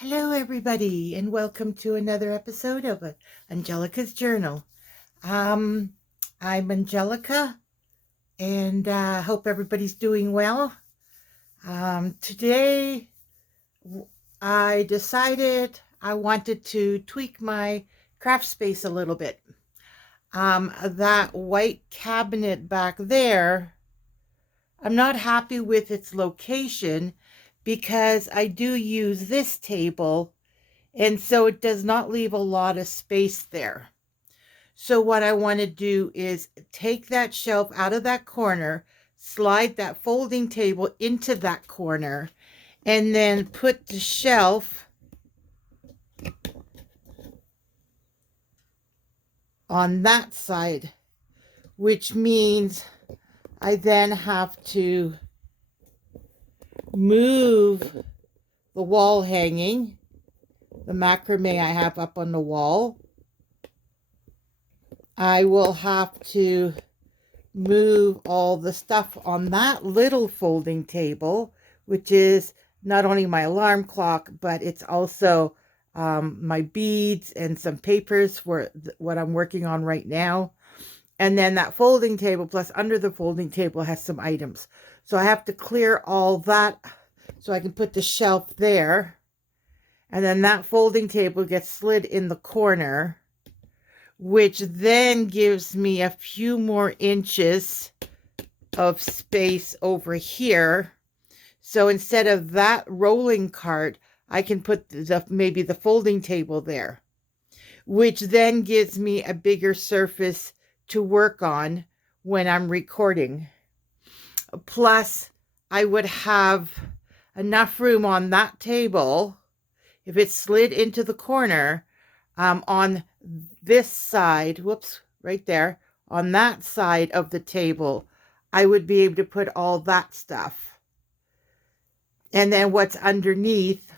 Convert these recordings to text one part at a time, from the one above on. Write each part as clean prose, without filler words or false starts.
Hello, everybody, and welcome to another episode of Angelika's Journal. I'm Angelika, and hope everybody's doing well. Today, I decided I wanted to tweak my craft space a little bit. That white cabinet back there, I'm not happy with its location because I do use this table, and so it does not leave a lot of space there. So what I want to do is take that shelf out of that corner, slide that folding table into that corner, and then put the shelf on that side, which means I then have to move the wall hanging, the macrame I have up on the wall. I will have to move all the stuff on that little folding table, which is not only my alarm clock, but it's also my beads and some papers for what I'm working on right now. And then that folding table, plus under the folding table, has some items. So I have to clear all that so I can put the shelf there. And then that folding table gets slid in the corner, which then gives me a few more inches of space over here. So instead of that rolling cart, I can put maybe the folding table there, which then gives me a bigger surface to work on when I'm recording. Plus, I would have enough room on that table, if it's slid into the corner, on this side, whoops, right there, on that side of the table, I would be able to put all that stuff. And then what's underneath,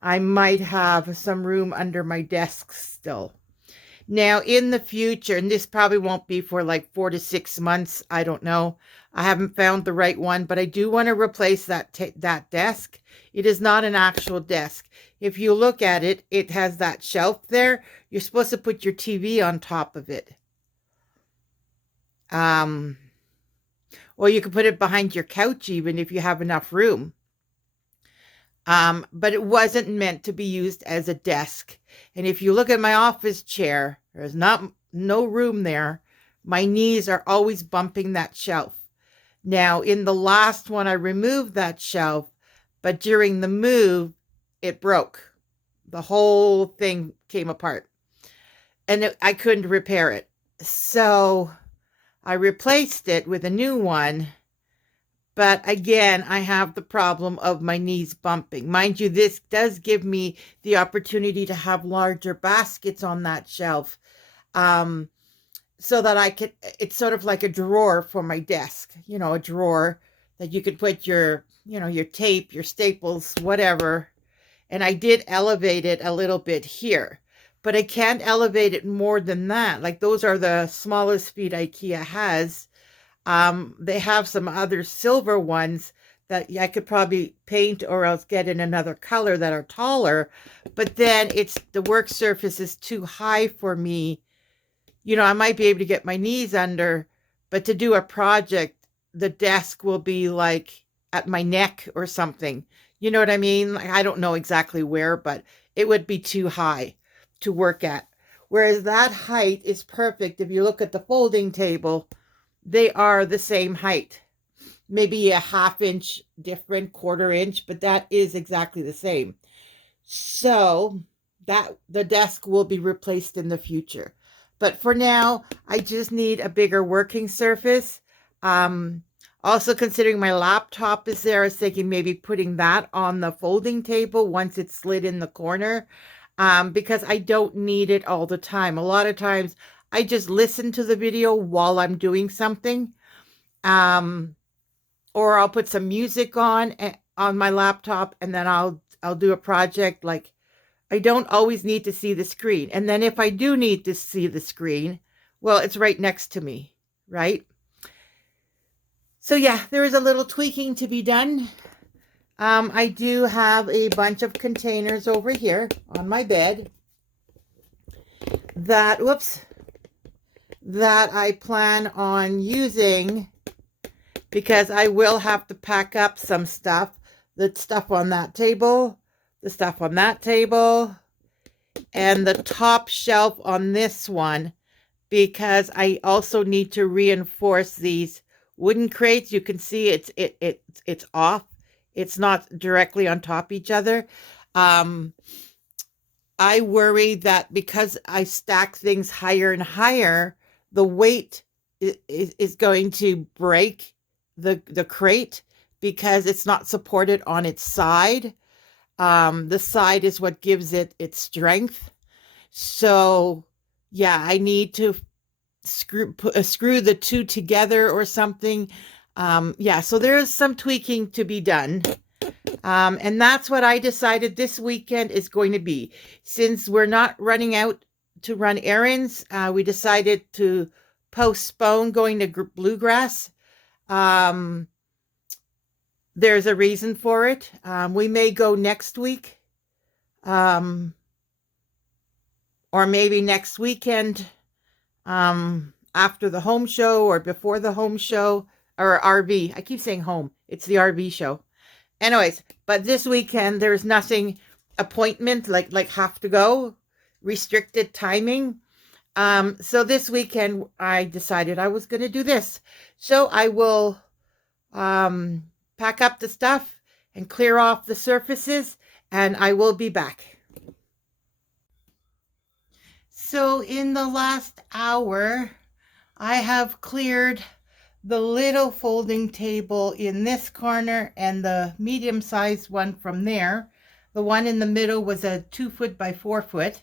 I might have some room under my desk still. Now, in the future, and this probably won't be for like 4 to 6 months, I don't know. I haven't found the right one, but I do want to replace that desk. It is not an actual desk. If you look at it, it has that shelf there. You're supposed to put your TV on top of it. Or you can put it behind your couch even if you have enough room. But it wasn't meant to be used as a desk. And if you look at my office chair, there's no room there. My knees are always bumping that shelf. Now, in the last one, I removed that shelf, but during the move, it broke. The whole thing came apart, and I couldn't repair it. So I replaced it with a new one. But again, I have the problem of my knees bumping. Mind you, this does give me the opportunity to have larger baskets on that shelf, so that I could, it's sort of like a drawer for my desk, a drawer that you could put your tape, your staples, whatever. And I did elevate it a little bit here, but I can't elevate it more than that. Like, those are the smallest feet IKEA has. They have some other silver ones that I could probably paint or else get in another color that are taller, but then the work surface is too high for me. I might be able to get my knees under, but to do a project, the desk will be like at my neck or something. You know what I mean? Like, I don't know exactly where, but it would be too high to work at. Whereas that height is perfect. If you look at the folding table, they are the same height, maybe a ½ inch different, ½ inch, but that is exactly the same. So that the desk will be replaced in the future. But for now, I just need a bigger working surface. Also, considering my laptop is there, I was thinking maybe putting that on the folding table once it's slid in the corner, because I don't need it all the time. A lot of times, I just listen to the video while I'm doing something, or I'll put some music on my laptop, and then I'll do a project. Like, I don't always need to see the screen. And then if I do need to see the screen, well, it's right next to me, right? So yeah, there is a little tweaking to be done. I do have a bunch of containers over here on my bed that, whoops, that I plan on using because I will have to pack up some stuff. The stuff on that table, the stuff on that table, and the top shelf on this one, because I also need to reinforce these wooden crates. You can see it's off. It's not directly on top each other. I worry that because I stack things higher and higher, the weight is going to break the crate because it's not supported on its side. The side is what gives it its strength. So yeah, I need to screw the two together or something. Yeah, so there's some tweaking to be done. And that's what I decided this weekend is going to be. Since we're not running out to run errands, we decided to postpone going to Bluegrass. There's a reason for it. We may go next week, or maybe next weekend, after the home show or before the home show, or RV. I keep saying home. It's the RV show. Anyways, but this weekend there's nothing appointment like have to go, restricted timing. So this weekend I decided I was going to do this. So I will pack up the stuff and clear off the surfaces, and I will be back. So in the last hour, I have cleared the little folding table in this corner and the medium-sized one from there. The one in the middle was a 2-foot by 4-foot.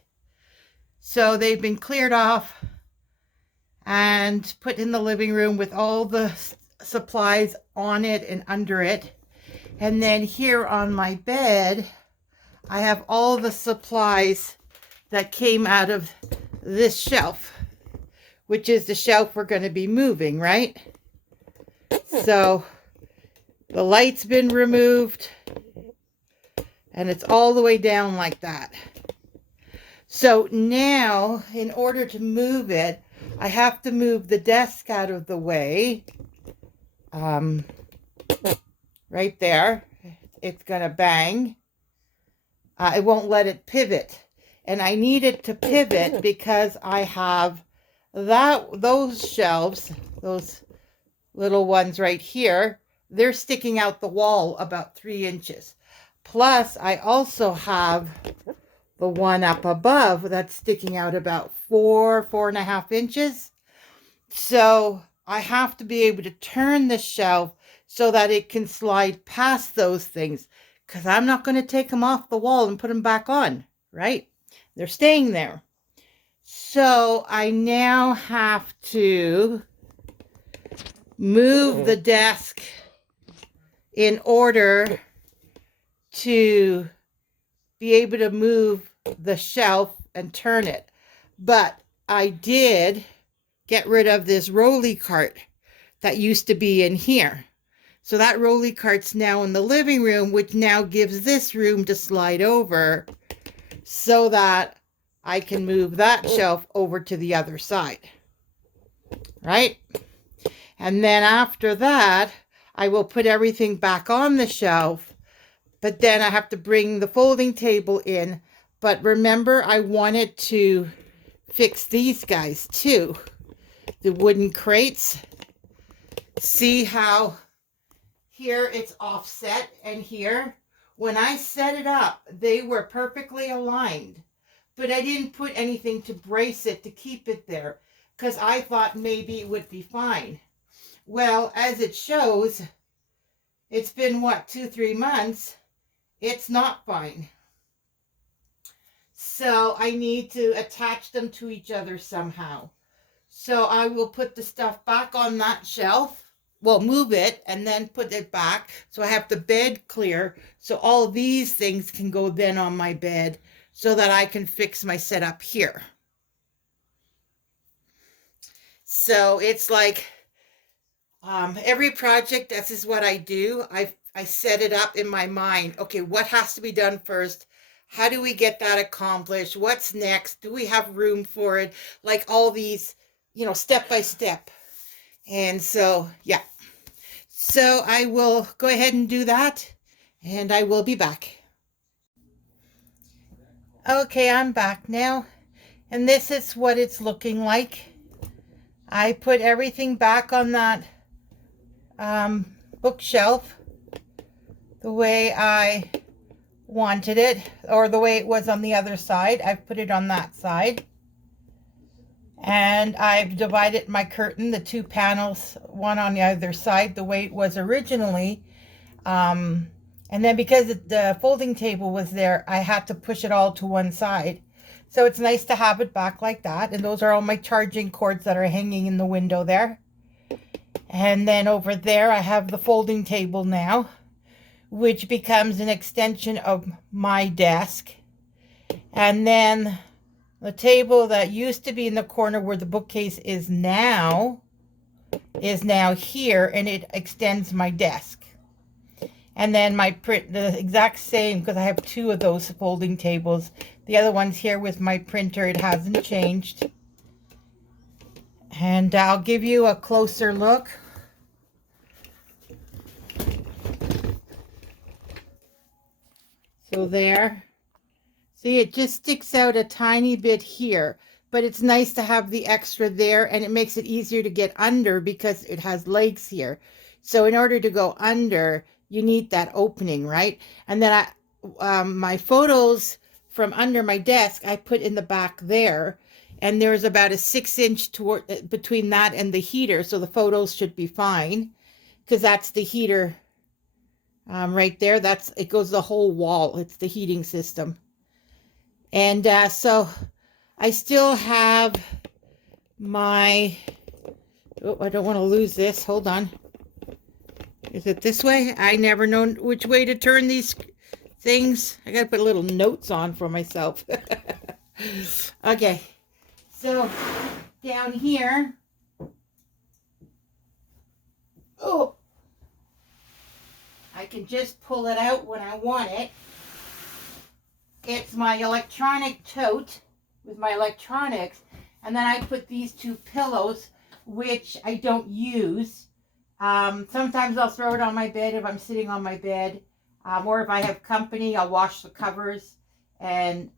So they've been cleared off and put in the living room with all the supplies on it and under it. And then here on my bed, I have all the supplies that came out of this shelf, which is the shelf we're going to be moving, right? So the light's been removed and it's all the way down like that. So now, in order to move it, I have to move the desk out of the way. Right there. It's gonna bang. It won't let it pivot. And I need it to pivot because I have those shelves, those little ones right here, they're sticking out the wall about 3 inches. Plus, I also have the one up above that's sticking out about 4.5 inches. So I have to be able to turn the shelf so that it can slide past those things, because I'm not going to take them off the wall and put them back on, right? They're staying there. So I now have to move the desk in order to be able to move the shelf and turn it. But I did get rid of this rolly cart that used to be in here. So that rolly cart's now in the living room, which now gives this room to slide over so that I can move that shelf over to the other side, right? And then after that, I will put everything back on the shelf, but then I have to bring the folding table in. But remember, I wanted to fix these guys too, the wooden crates. See how here it's offset, and here, when I set it up, they were perfectly aligned, but I didn't put anything to brace it to keep it there because I thought maybe it would be fine. Well, as it shows, it's been what, 2-3 months. It's not fine. So I need to attach them to each other somehow. So I will put the stuff back on that shelf. Well, move it and then put it back. So I have the bed clear. So all these things can go then on my bed so that I can fix my setup here. So it's like every project, this is what I do. I set it up in my mind. Okay, what has to be done first? How do we get that accomplished? What's next? Do we have room for it? Like all these, step by step. And so, yeah. So I will go ahead and do that, and I will be back. Okay, I'm back now, and this is what it's looking like. I put everything back on that bookshelf the way I wanted it, or the way it was on the other side. I've put it on that side. And I've divided my curtain, the two panels, one on the other side, the way it was originally. And then because the folding table was there, I had to push it all to one side. So it's nice to have it back like that. And those are all my charging cords that are hanging in the window there. And then over there, I have the folding table now, which becomes an extension of my desk. And then the table that used to be in the corner where the bookcase is now here, and it extends my desk. And then my print, the exact same, because I have two of those folding tables. The other one's here with my printer. It hasn't changed. And I'll give you a closer look. So there. See, it just sticks out a tiny bit here, but it's nice to have the extra there, and it makes it easier to get under because it has legs here. So in order to go under, you need that opening, right? And then my photos from under my desk, I put in the back there, and there's about a 6-inch between that and the heater, so the photos should be fine, because that's the heater right there. It goes the whole wall. It's the heating system. And so I still have my, I don't want to lose this. Hold on. Is it this way? I never know which way to turn these things. I got to put little notes on for myself. Okay. So down here. Oh, I can just pull it out when I want it. It's my electronic tote with my electronics, and then I put these two pillows, which I don't use. Sometimes I'll throw it on my bed if I'm sitting on my bed, or if I have company, I'll wash the covers and,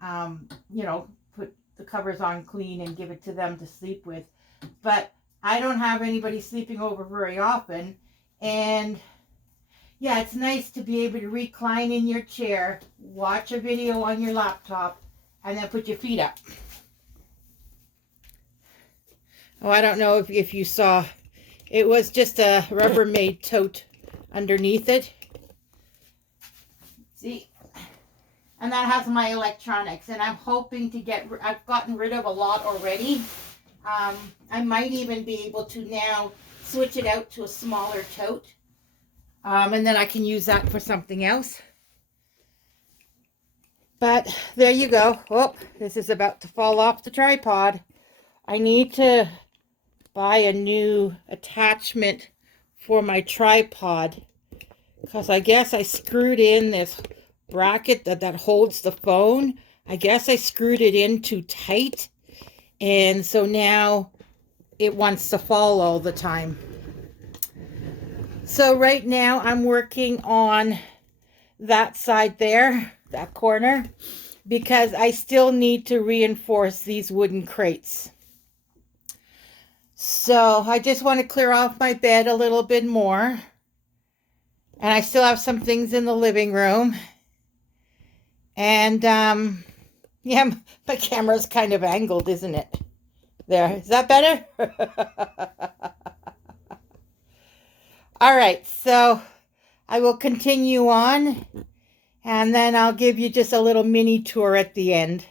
put the covers on clean and give it to them to sleep with. But I don't have anybody sleeping over very often, and yeah, it's nice to be able to recline in your chair, watch a video on your laptop, and then put your feet up. Oh, I don't know if you saw, it was just a Rubbermaid tote underneath it. See? And that has my electronics, and I'm hoping to I've gotten rid of a lot already. I might even be able to now switch it out to a smaller tote. And then I can use that for something else. But there you go. Oh, this is about to fall off the tripod. I need to buy a new attachment for my tripod, because I guess I screwed in this bracket that holds the phone. I guess I screwed it in too tight, and so now it wants to fall all the time. So right now I'm working on that side there, that corner, because I still need to reinforce these wooden crates. So I just want to clear off my bed a little bit more. And I still have some things in the living room. And yeah, my camera's kind of angled, isn't it? There, is that better? All right, so I will continue on, and then I'll give you just a little mini tour at the end.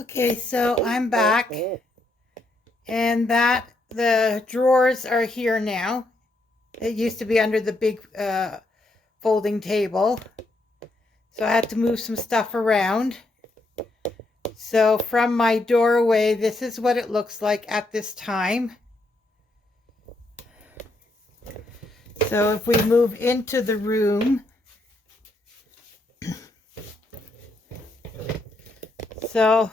Okay, so I'm back, and the drawers are here now. It used to be under the big folding table, so I had to move some stuff around. So from my doorway, this is what it looks like at this time. So if we move into the room, so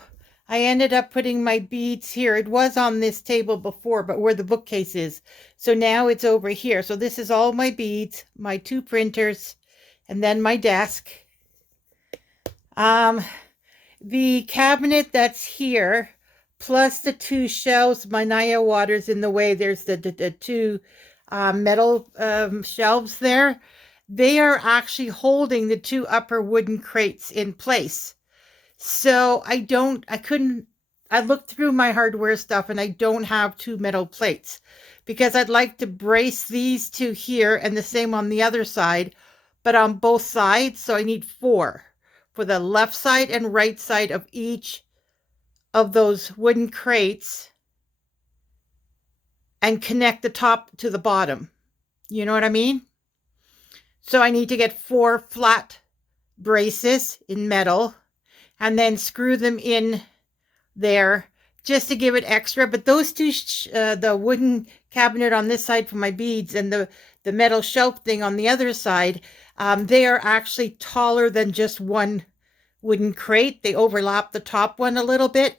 I ended up putting my beads here. It was on this table before, but where the bookcase is. So now it's over here. So this is all my beads, my 2 printers, and then my desk. The cabinet that's here, plus the 2 shelves, my Naya water's in the way. There's the 2 metal shelves there. They are actually holding the 2 upper wooden crates in place. So I looked through my hardware stuff and I don't have 2 metal plates because I'd like to brace these 2 here and the same on the other side, but on both sides. So I need 4 for the left side and right side of each of those wooden crates and connect the top to the bottom. You know what I mean? So I need to get 4 flat braces in metal and then screw them in there just to give it extra. But those 2, the wooden cabinet on this side for my beads and the metal shelf thing on the other side, they are actually taller than just one wooden crate. They overlap the top one a little bit.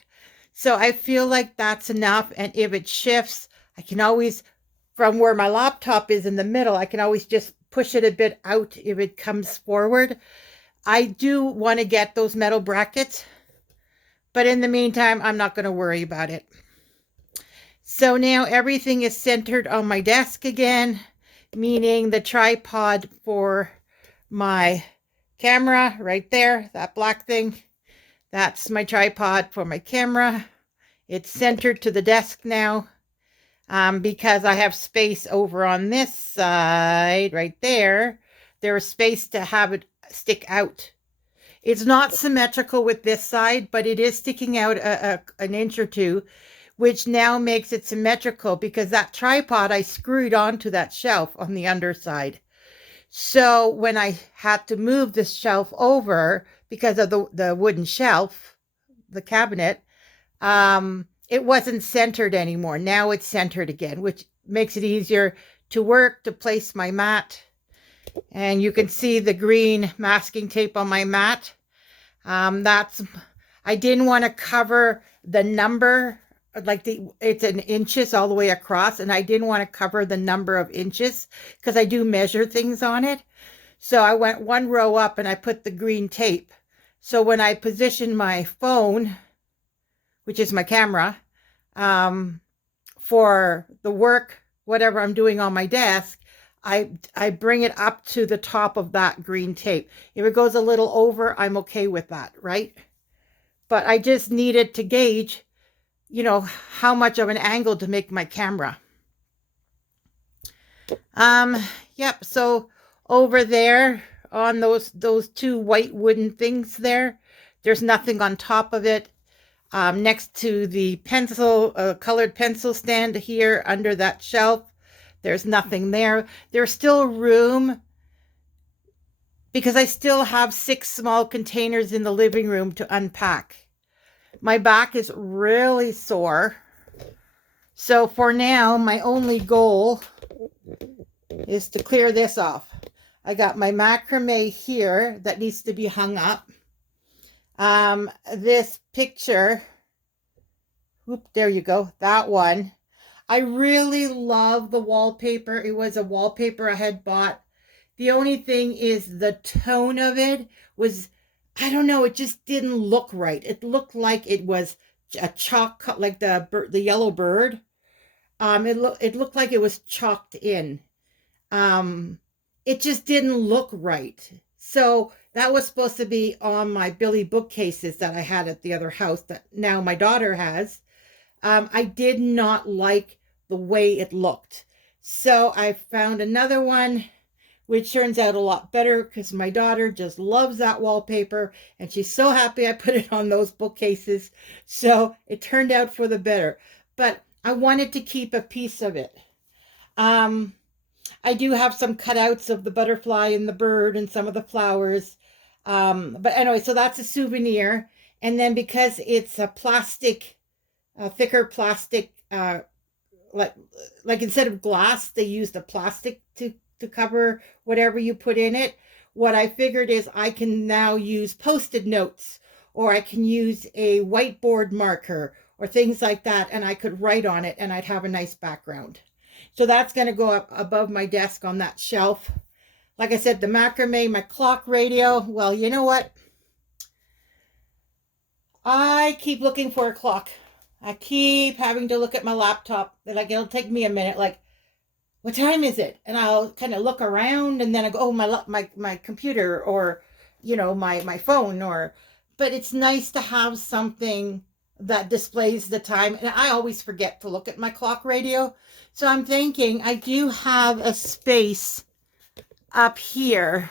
So I feel like that's enough. And if it shifts, I can always, from where my laptop is in the middle, I can always just push it a bit out if it comes forward. I do want to get those metal brackets, but in the meantime, I'm not going to worry about it. So now everything is centered on my desk again, meaning the tripod for my camera right there, that black thing. That's my tripod for my camera. It's centered to the desk now because I have space over on this side right there. There's space to have it stick out. It's not symmetrical with this side, but it is sticking out an inch or 2, which now makes it symmetrical because that tripod I screwed onto that shelf on the underside. So when I had to move this shelf over because of the wooden shelf, the cabinet, it wasn't centered anymore. Now it's centered again, which makes it easier to work, to place my mat. And you can see the green masking tape on my mat. I didn't want to cover the number, like it's in inches all the way across, and I didn't want to cover the number of inches because I do measure things on it. So I went 1 row up and I put the green tape. So when I position my phone, which is my camera, for the work, whatever I'm doing on my desk, I bring it up to the top of that green tape. If it goes a little over, I'm okay with that, right? But I just needed to gauge, how much of an angle to make my camera. Yep, so over there on those 2 white wooden things there's nothing on top of it. Next to the colored pencil stand here under that shelf, there's nothing there. There's still room because I still have 6 small containers in the living room to unpack. My back is really sore. So for now, my only goal is to clear this off. I got my macrame here that needs to be hung up. This picture, there you go, that one. I really love the wallpaper. It was a wallpaper I had bought. The only thing is the tone of it was, I don't know, it just didn't look right. It looked like it was a chalk, like the yellow bird. It looked like it was chalked in. It just didn't look right. So that was supposed to be on my Billy bookcases that I had at the other house that now my daughter has. I did not like the way it looked. So I found another one, which turns out a lot better because my daughter just loves that wallpaper and she's so happy I put it on those bookcases. So it turned out for the better. But I wanted to keep a piece of it. I do have some cutouts of the butterfly and the bird and some of the flowers. But anyway, so that's a souvenir. And then because it's a plastic, thicker plastic, like instead of glass, they used a plastic to to cover whatever you put in it. What I figured is I can now use Post-it notes, or I can use a whiteboard marker or things like that, and I could write on it and I'd have a nice background. So that's going to go up above my desk on that shelf. Like I said, the macrame, my clock radio. Well, you know what? I keep looking for a clock. I keep having to look at my laptop. Like, it'll take me a minute. Like, what time is it? And I'll kind of look around, and then I go, oh, my computer, or, you know, my phone, or, but it's nice to have something that displays the time. And I always forget to look at my clock radio. So I'm thinking I do have a space up here.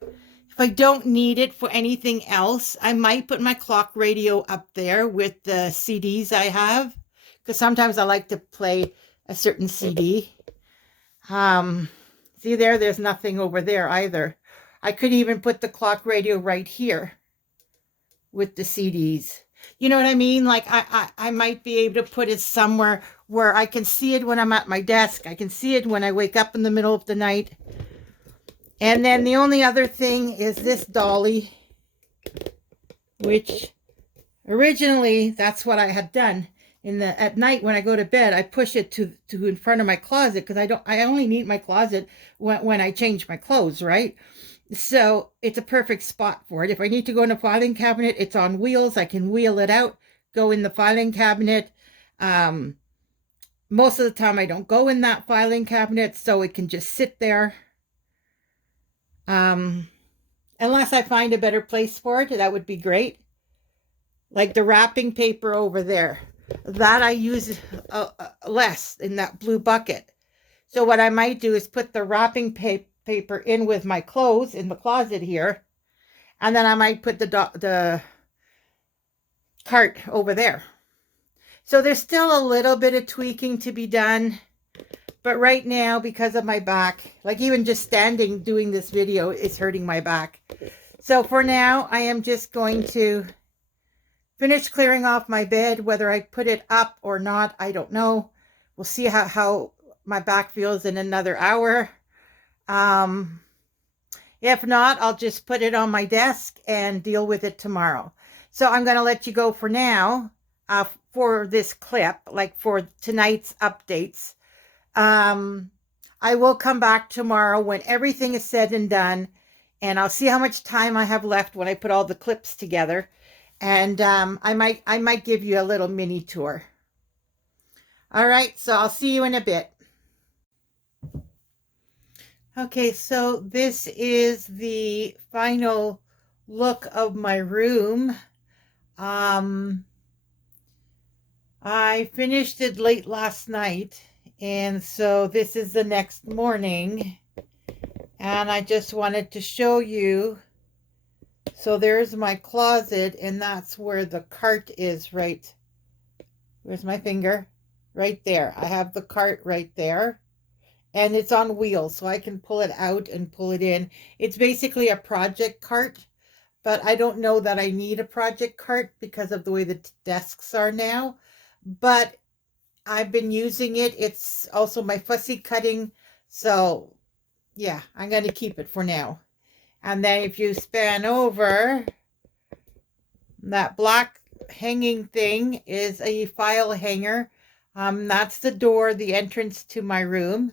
If I don't need it for anything else, I might put my clock radio up there with the CDs I have, because sometimes I like to play a certain CD. See there, there's nothing over there either. I could even put the clock radio right here with the CDs. You know what I mean? Like, I might be able to put it somewhere where I can see it when I'm at my desk. I can see it when I wake up in the middle of the night. And then the only other thing is this dolly, which originally that's what I had done. At night when I go to bed, I push it to in front of my closet, because I only need my closet when I change my clothes, right? So it's a perfect spot for it. If I need to go in a filing cabinet, it's on wheels. I can wheel it out, go in the filing cabinet. Most of the time I don't go in that filing cabinet, so it can just sit there. Unless I find a better place for it, that would be great. Like the wrapping paper over there, that I use less in that blue bucket. So what I might do is put the wrapping paper in with my clothes in the closet here, and then I might put the cart over there. So there's still a little bit of tweaking to be done, but right now, because of my back, like even just standing doing this video is hurting my back. So for now, I am just going to finish clearing off my bed. Whether I put it up or not, I don't know. We'll see how my back feels in another hour. If not, I'll just put it on my desk and deal with it tomorrow. So I'm going to let you go for now, for this clip, like for tonight's updates. I will come back tomorrow when everything is said and done, and I'll see how much time I have left when I put all the clips together. And I might give you a little mini tour. All right, so I'll see you in a bit. Okay, so this is the final look of my room. I finished it late last night, and so this is the next morning, and I just wanted to show you. So there's my closet, and that's where the cart is, right? Where's my finger? Right there. I have the cart right there, and it's on wheels, so I can pull it out and pull it in. It's basically a project cart, but I don't know that I need a project cart because of the way the desks are now, but I've been using it. It's also my fussy cutting, so yeah, I'm going to keep it for now. And then if you span over, that black hanging thing is a file hanger. That's the door, the entrance to my room.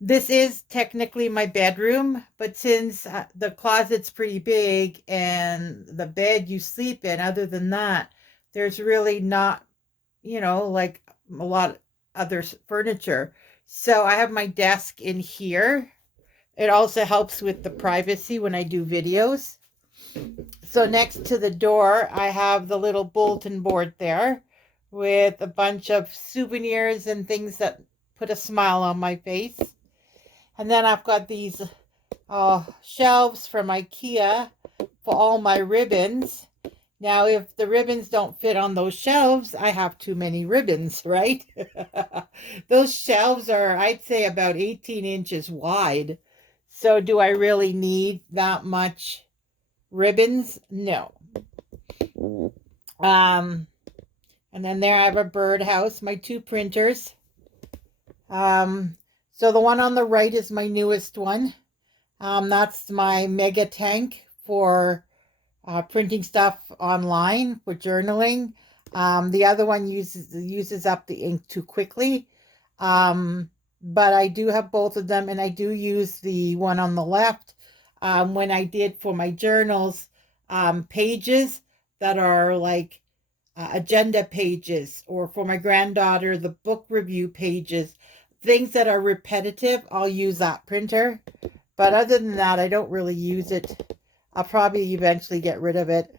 This is technically my bedroom, but since the closet's pretty big and the bed you sleep in, other than that, there's really not, you know, like a lot of other furniture. So I have my desk in here. It also helps with the privacy when I do videos. So next to the door, I have the little bulletin board there with a bunch of souvenirs and things that put a smile on my face. And then I've got these shelves from IKEA for all my ribbons. Now, if the ribbons don't fit on those shelves, I have too many ribbons, right? Those shelves are, I'd say, about 18 inches wide. So do I really need that much ribbons? No. And then there I have a birdhouse, my two printers. So the one on the right is my newest one. That's my mega tank for printing stuff online for journaling. The other one uses up the ink too quickly. But I do have both of them, and I do use the one on the left when I did for my journals pages that are like agenda pages, or for my granddaughter, the book review pages, things that are repetitive. I'll use that printer. But other than that, I don't really use it. I'll probably eventually get rid of it.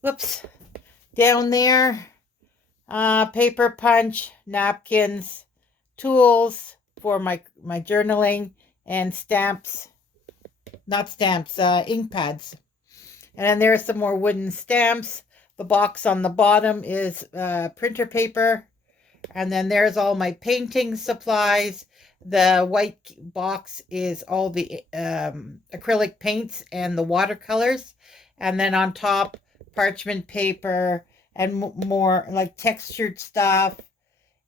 Whoops. Down there, paper punch, napkins, tools for my journaling, and stamps. Not stamps, ink pads. And then there's some more wooden stamps. The box on the bottom is printer paper. And then there's all my painting supplies. The white box is all the acrylic paints and the watercolors. And then on top, parchment paper and more like textured stuff.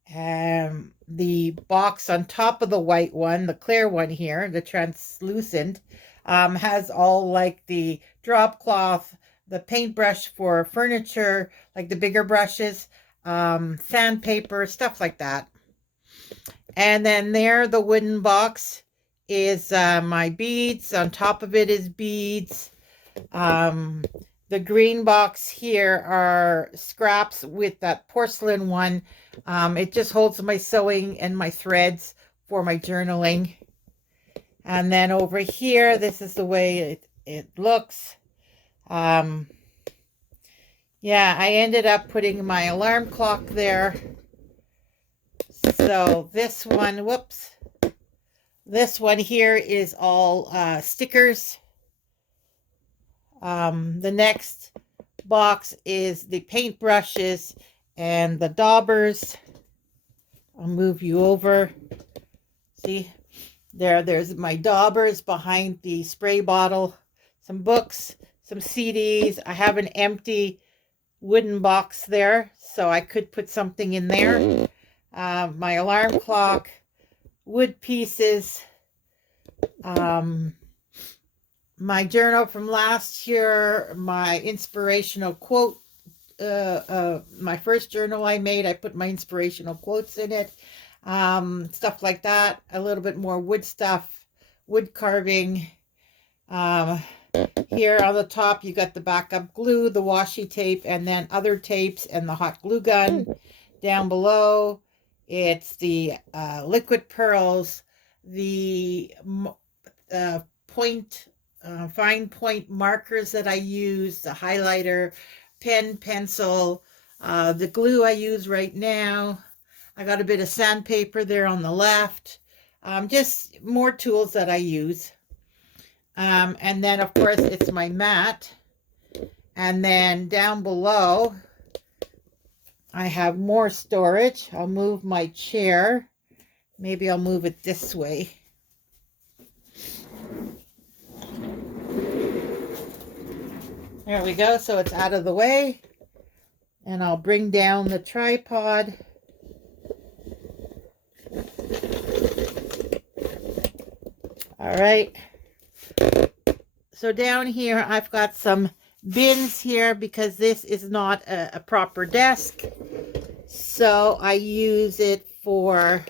The box on top of the white one, the clear one here, the translucent, has all like the drop cloth, the paintbrush for furniture, like the bigger brushes, sandpaper, stuff like that. And then there, the wooden box is my beads. On top of it is beads. The green box here are scraps with that porcelain one. It just holds my sewing and my threads for my journaling. And then over here, this is the way it looks. Yeah, I ended up putting my alarm clock there. So this one, whoops. This one here is all stickers. The next box is the paintbrushes and the daubers. I'll move you over. See, there's my daubers behind the spray bottle. Some books, some CDs. I have an empty wooden box there, so I could put something in there. My alarm clock, wood pieces, my journal from last year, my inspirational quote, my first journal I made, I put my inspirational quotes in it, stuff like that, a little bit more wood stuff, wood carving. Here on the top, you got the backup glue, the washi tape, and then other tapes and the hot glue gun. Down below, it's the liquid pearls, the fine point markers that I use, the highlighter, pen, pencil, the glue I use right now. I got a bit of sandpaper there on the left. Just more tools that I use. And then, of course, it's my mat. And then down below, I have more storage. I'll move my chair. Maybe I'll move it this way. There we go. So it's out of the way. And I'll bring down the tripod. All right. So down here, I've got some bins here because this is not a proper desk. So I use it for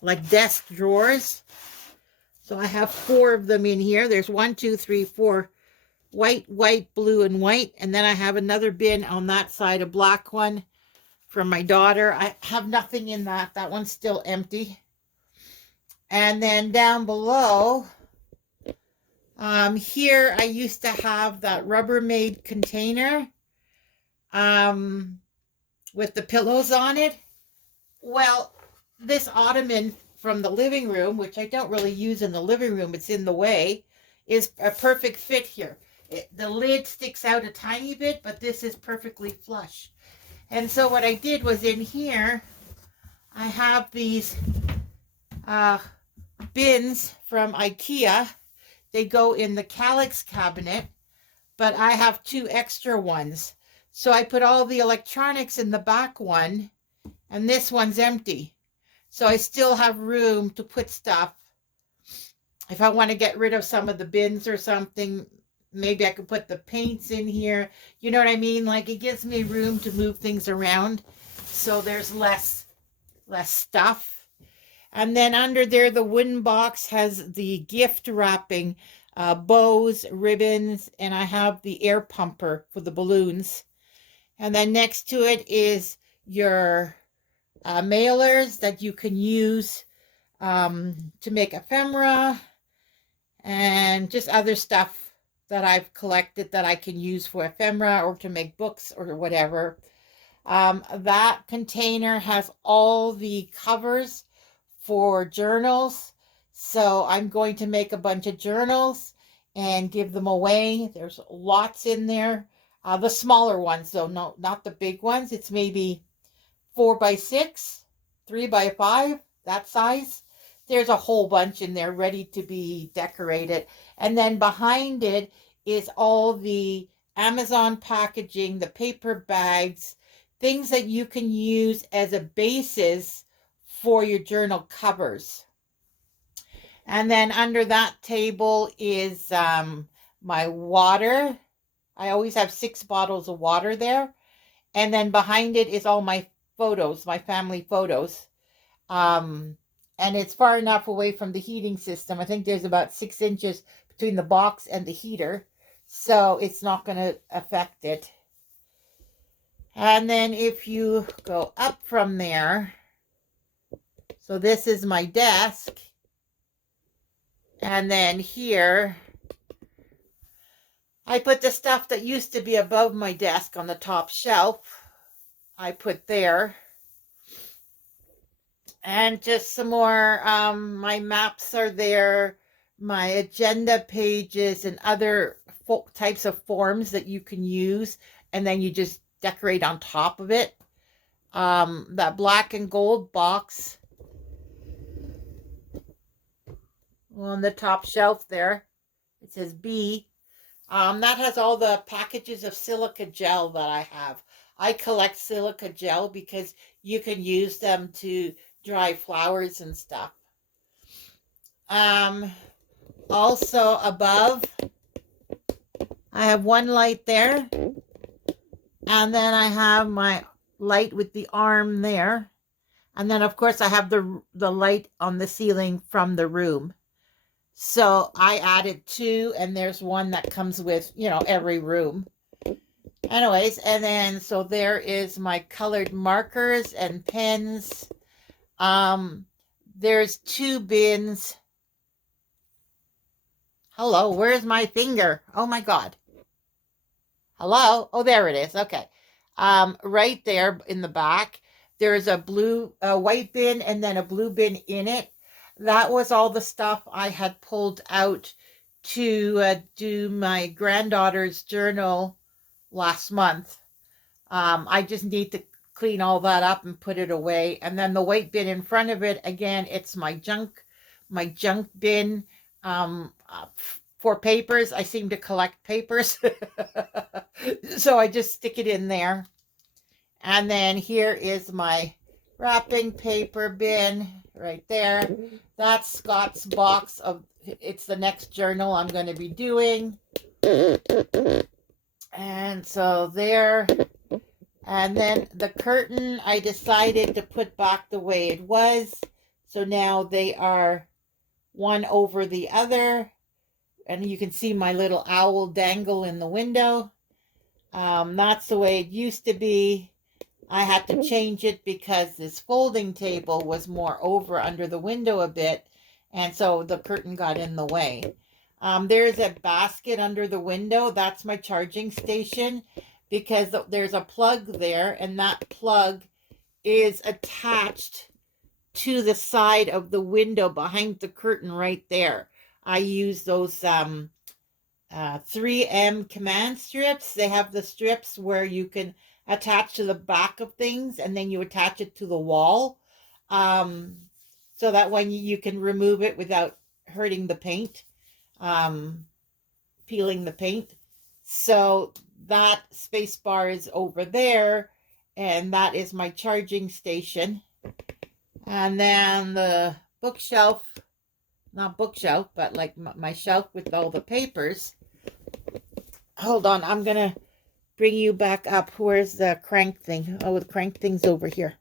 like desk drawers. So I have 4 of them in here. There's 1, 2, 3, 4 white, white, blue, and white. And then I have another bin on that side, a black one from my daughter. I have nothing in that. That one's still empty. And then down below, here I used to have that Rubbermaid container with the pillows on it. Well, this ottoman from the living room, which I don't really use in the living room, it's in the way, is a perfect fit here. The lid sticks out a tiny bit, but this is perfectly flush. And so what I did was in here, I have these bins from IKEA. They go in the calyx cabinet, but I have 2 extra ones. So I put all the electronics in the back one, and this one's empty. So I still have room to put stuff. If I want to get rid of some of the bins or something, maybe I could put the paints in here. You know what I mean? Like, it gives me room to move things around, so there's less stuff. And then under there, the wooden box has the gift wrapping, bows, ribbons, and I have the air pumper for the balloons. And then next to it is your mailers that you can use to make ephemera and just other stuff that I've collected that I can use for ephemera or to make books or whatever. That container has all the covers for journals. So I'm going to make a bunch of journals and give them away. There's lots in there. The smaller ones, though, no, not the big ones. It's maybe 4x6, 3x5, that size. There's a whole bunch in there ready to be decorated. And then behind it is all the Amazon packaging, the paper bags, things that you can use as a basis for your journal covers. And then under that table is my water. I always have 6 bottles of water there. And then behind it is all my photos, my family photos. And it's far enough away from the heating system. I think there's about 6 inches between the box and the heater, so it's not going to affect it. And then if you go up from there, so this is my desk. And then here, I put the stuff that used to be above my desk on the top shelf. I put there. And just some more, my maps are there, my agenda pages and other types of forms that you can use. And then you just decorate on top of it. That black and gold box on the top shelf there, it says B. That has all the packages of silica gel that I have. I collect silica gel because you can use them to dry flowers and stuff. Also above, I have one light there, and then I have my light with the arm there, and then of course I have the light on the ceiling from the room. So I added 2, and there's one that comes with, every room. Anyways, and then so there is my colored markers and pens. There's 2 bins. Hello, where's my finger? Oh my God. Hello? Oh, there it is. Okay. Right there in the back, there's a white bin and then a blue bin in it. That was all the stuff I had pulled out to do my granddaughter's journal last month. I just need to clean all that up and put it away. And then the white bin in front of it, again, it's my junk bin for papers. I seem to collect papers. So I just stick it in there. And then here is my wrapping paper bin right there. That's Scott's box it's the next journal I'm going to be doing. And so there. And then the curtain, I decided to put back the way it was. So now they are one over the other. And you can see my little owl dangle in the window. That's the way it used to be. I had to change it because this folding table was more over under the window a bit. And so the curtain got in the way. There's a basket under the window. That's my charging station, because there's a plug there, and that plug is attached to the side of the window behind the curtain right there. I use those 3M command strips. They have the strips where you can attach to the back of things, and then you attach it to the wall, so that when you can remove it without hurting the paint, peeling the paint. So that space bar is over there, and that is my charging station. And then the bookshelf, not bookshelf, but like my shelf with all the papers. Hold on, I'm going to bring you back up. Where's the crank thing? Oh, the crank thing's over here.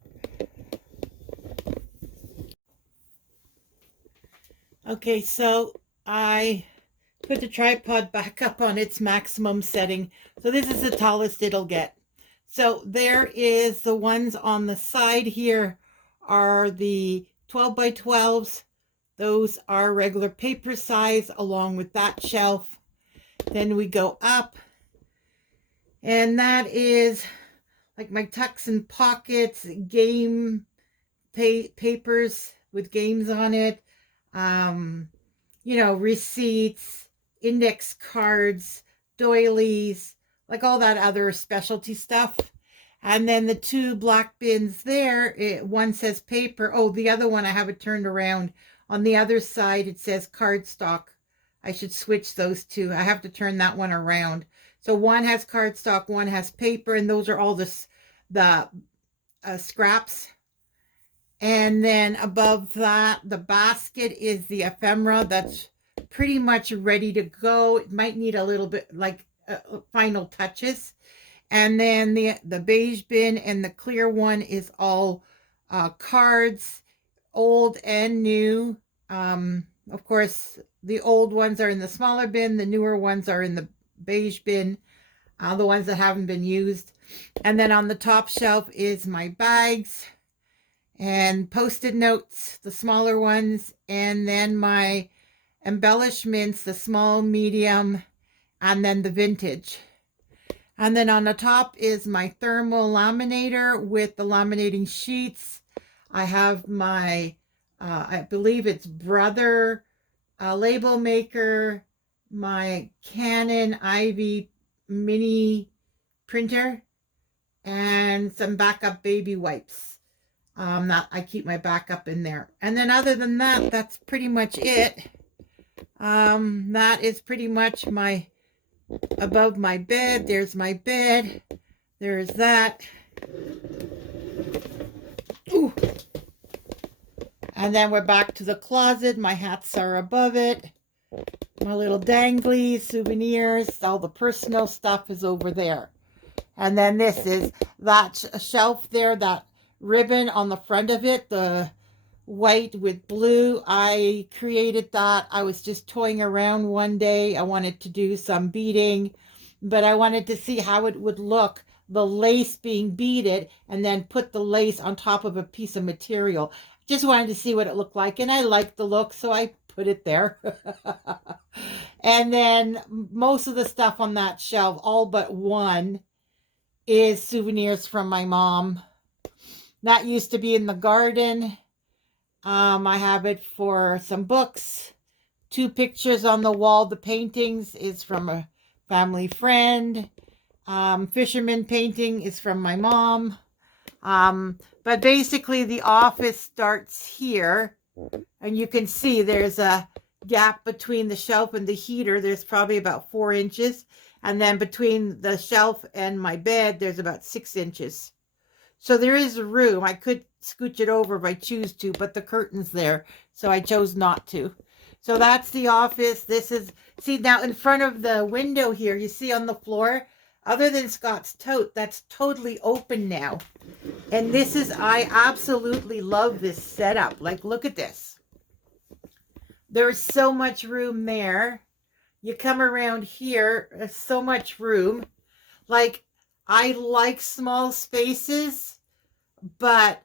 Okay, so I put the tripod back up on its maximum setting. So this is the tallest it'll get. So there is the ones on the side here are the 12 by 12s. Those are regular paper size along with that shelf. Then we go up, and that is like my tucks and pockets, game papers with games on it, receipts, index cards, doilies, like all that other specialty stuff. And then the two black bins there, one says paper. Oh, the other one I have it turned around. On the other side, it says cardstock. I should switch those two. I have to turn that one around. So one has cardstock, one has paper, and those are all the scraps. And then above that, the basket is the ephemera that's pretty much ready to go. It might need a little bit like final touches. And then the beige bin and the clear one is all cards, old and new. Of course, the old ones are in the smaller bin. The newer ones are in the beige bin, the ones that haven't been used. And then on the top shelf is my bags and post-it notes, the smaller ones, and then my embellishments, the small, medium, and then the vintage. And then on the top is my thermal laminator with the laminating sheets. I have my, I believe it's Brother label maker, my Canon Ivy mini printer, and some backup baby wipes. I keep my backup in there. And then other than that, that's pretty much it. That is pretty much my, above my bed. There's my bed. There's that. Ooh. And then we're back to the closet. My hats are above it. My little danglies, souvenirs, all the personal stuff is over there. And then this is that shelf there, that ribbon on the front of it, the white with blue. I created that. I was just toying around one day. I wanted to do some beading, but I wanted to see how it would look, the lace being beaded, and then put the lace on top of a piece of material. Just wanted to see what it looked like, and I liked the look, so I put it there. And then most of the stuff on that shelf, all but one, is souvenirs from my mom. That used to be in the garden. I have it for some books. 2 pictures on the wall. The paintings is from a family friend. Fisherman painting is from my mom. But basically the office starts here. And you can see there's a gap between the shelf and the heater. There's probably about 4 inches. And then between the shelf and my bed, there's about 6 inches. So there is room. I could scooch it over if I choose to, but the curtain's there, so I chose not to. So that's the office. This is, see now in front of the window here, you see on the floor, other than Scott's tote, that's totally open now. And this is, I absolutely love this setup. Like, look at this. There's so much room there. You come around here, there's so much room. Like, I like small spaces, but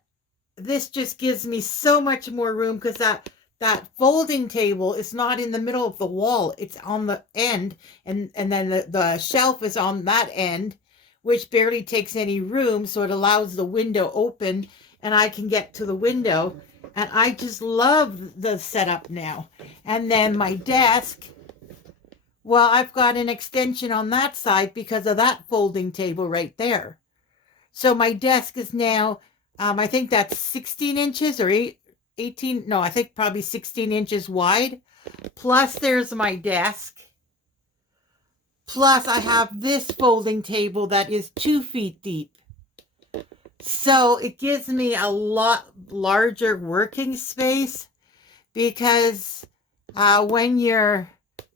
this just gives me so much more room because that folding table is not in the middle of the wall. It's on the end, and then the shelf is on that end, which barely takes any room, so it allows the window open, and I can get to the window, and I just love the setup now. And then my desk, well, I've got an extension on that side because of that folding table right there. So my desk is now, I think that's 16 inches or 18, no, I think probably 16 inches wide. Plus there's my desk. Plus I have this folding table that is 2 feet deep. So it gives me a lot larger working space because when you're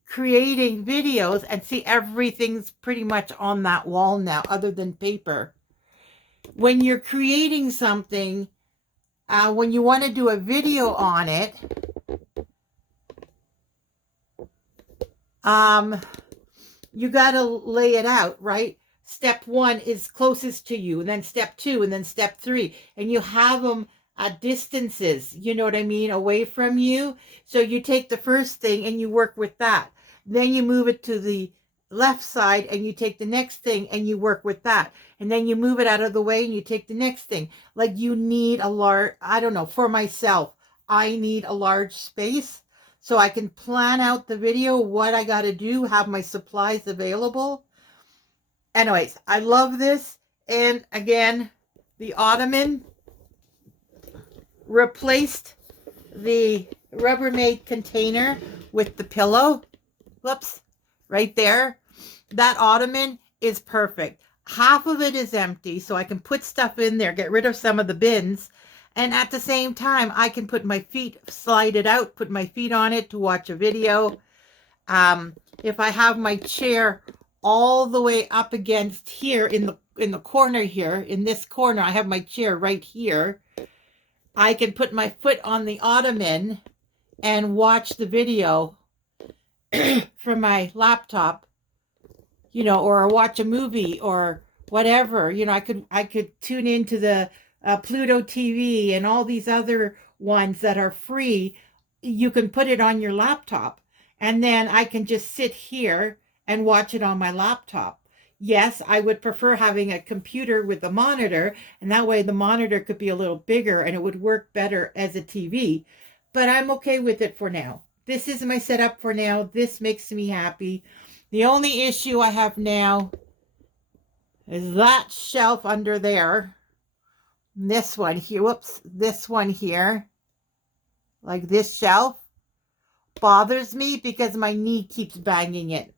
creating videos, and see, everything's pretty much on that wall now other than paper. When you're creating something, when you want to do a video on it, you got to lay it out, right? Step 1 is closest to you, and then step 2, and then step 3, and you have them at distances, you know what I mean, away from you. So you take the first thing and you work with that. Then you move it to the left side and you take the next thing and you work with that. And then you move it out of the way and you take the next thing. Like, you need a large, I don't know, for myself, I need a large space so I can plan out the video, what I got to do, have my supplies available. Anyways, I love this. And again, the ottoman replaced the Rubbermaid container with the pillow. Whoops, right there. That ottoman is perfect. Half of it is empty, so I can put stuff in there, get rid of some of the bins. And at the same time, I can put my feet, slide it out, put my feet on it to watch a video. If I have my chair all the way up against here in the corner here, in this corner, I have my chair right here. I can put my foot on the ottoman and watch the video from my laptop, or watch a movie or whatever. I could tune into the Pluto TV and all these other ones that are free. You can put it on your laptop, and then I can just sit here and watch it on my laptop. Yes, I would prefer having a computer with a monitor, and that way the monitor could be a little bigger and it would work better as a TV. But I'm okay with it for now. This is my setup for now. This makes me happy. The only issue I have now is that shelf under there. This one here, whoops, this one here, like this shelf, bothers me because my knee keeps banging it.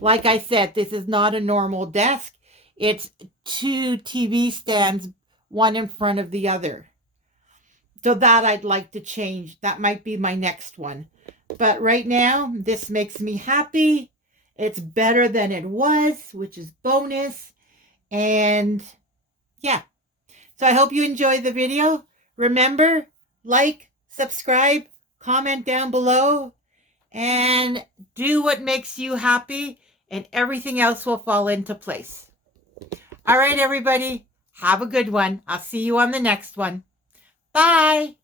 Like I said, this is not a normal desk. It's 2 TV stands, one in front of the other. So that I'd like to change. That might be my next one. But right now, this makes me happy. It's better than it was, which is bonus. And yeah. So I hope you enjoyed the video. Remember, like, subscribe, comment down below, and do what makes you happy, and everything else will fall into place. All right, everybody, have a good one. I'll see you on the next one. Bye.